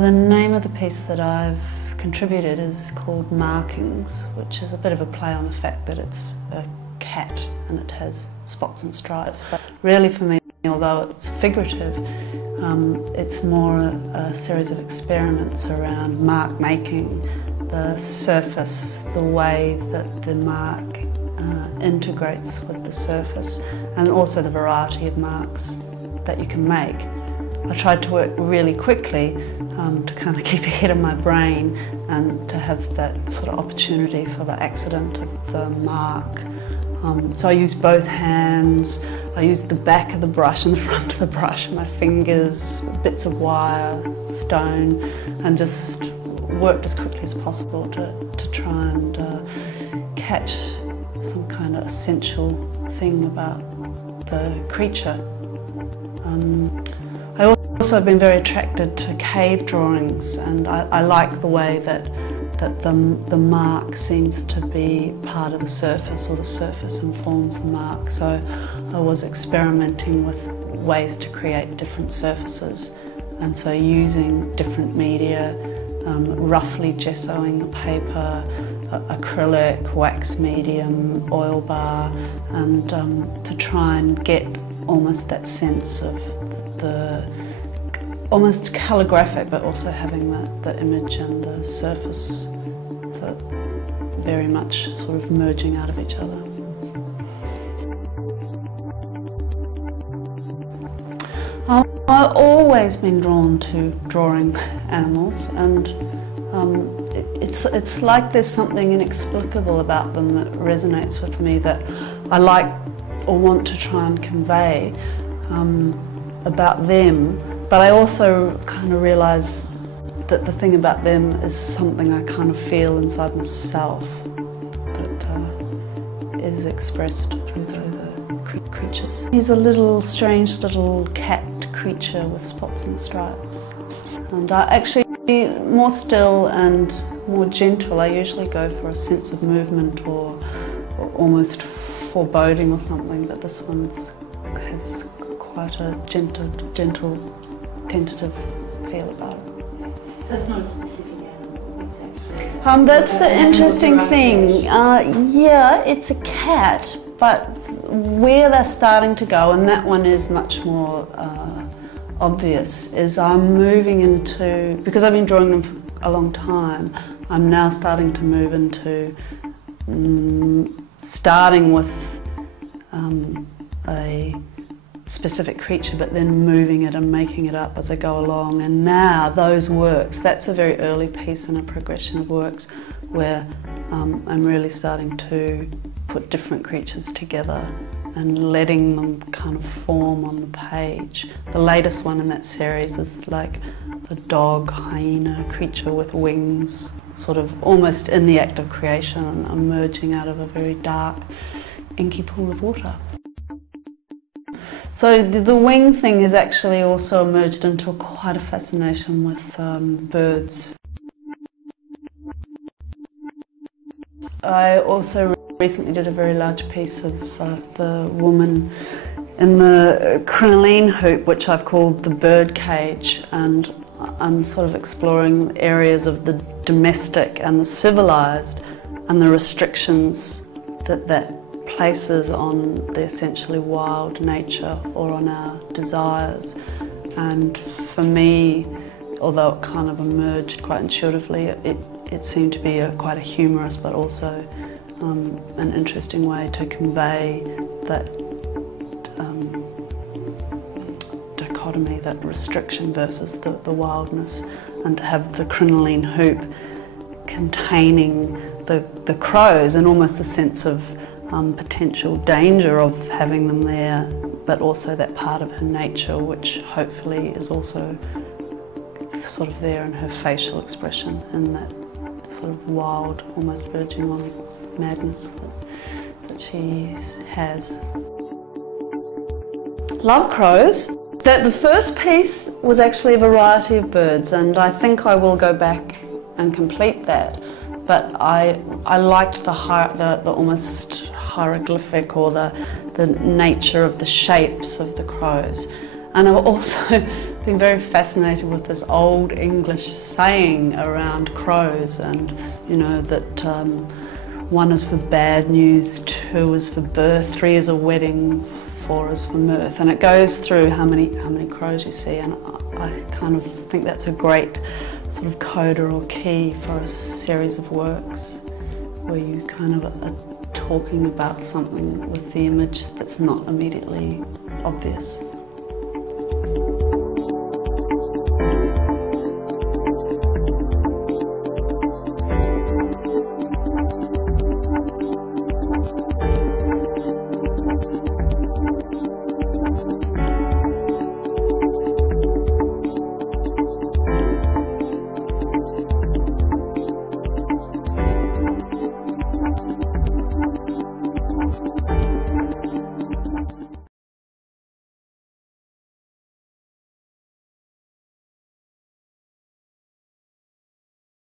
The name of the piece that I've contributed is called Markings, which is a bit of a play on the fact that it's a cat and it has spots and stripes. But really for me, although it's figurative, it's more a series of experiments around mark making, the surface, the way that the mark integrates with the surface, and also the variety of marks that you can make. I tried to work really quickly to kind of keep ahead of my brain and to have that sort of opportunity for the accident of the mark. So I used both hands, I used the back of the brush and the front of the brush, my fingers, bits of wire, stone, and just worked as quickly as possible to try and catch some kind of essential thing about the creature. I also have been very attracted to cave drawings, and I like the way that the mark seems to be part of the surface, or the surface informs the mark. So I was experimenting with ways to create different surfaces, and so using different media, roughly gessoing the paper, acrylic, wax medium, oil bar, and to try and get almost that sense of the almost calligraphic, but also having the image and the surface very much sort of merging out of each other. I've always been drawn to drawing animals, and it's like there's something inexplicable about them that resonates with me, that I like or want to try and convey about them. But I also kind of realise that the thing about them is something I kind of feel inside myself that is expressed through the creatures. He's a little strange little cat creature with spots and stripes. And actually more still and more gentle. I usually go for a sense of movement or almost foreboding or something, but this one has quite a gentle, tentative feel about it. So it's not a specific animal, it's actually... that's the interesting thing. Yeah, it's a cat, but where they're starting to go, and that one is much more obvious, is I'm moving into, because I've been drawing them for a long time, I'm now starting to move into starting with a specific creature, but then moving it and making it up as I go along. And now those works, that's a very early piece in a progression of works where I'm really starting to put different creatures together and letting them kind of form on the page. The latest one in that series is like a dog, hyena creature with wings, sort of almost in the act of creation and emerging out of a very dark, inky pool of water. So the wing thing has actually also emerged into quite a fascination with birds. I also recently did a very large piece of the woman in the crinoline hoop, which I've called the bird cage, and I'm sort of exploring areas of the domestic and the civilized and the restrictions that places on the essentially wild nature or on our desires. And for me, although it kind of emerged quite intuitively, it seemed to be quite a humorous but also an interesting way to convey that dichotomy, that restriction versus the wildness, and to have the crinoline hoop containing the crows and almost the sense of potential danger of having them there, but also that part of her nature which hopefully is also sort of there in her facial expression and that sort of wild, almost verging on madness that she has. Love crows. The first piece was actually a variety of birds, and I think I will go back and complete that. But I liked the almost hieroglyphic, or the nature of the shapes of the crows. And I've also been very fascinated with this old English saying around crows, and you know that 1 is for bad news, 2 is for birth, 3 is a wedding, 4 is for mirth, and it goes through how many crows you see, and I kind of think that's a great sort of coda or key for a series of works where you kind of are talking about something with the image that's not immediately obvious.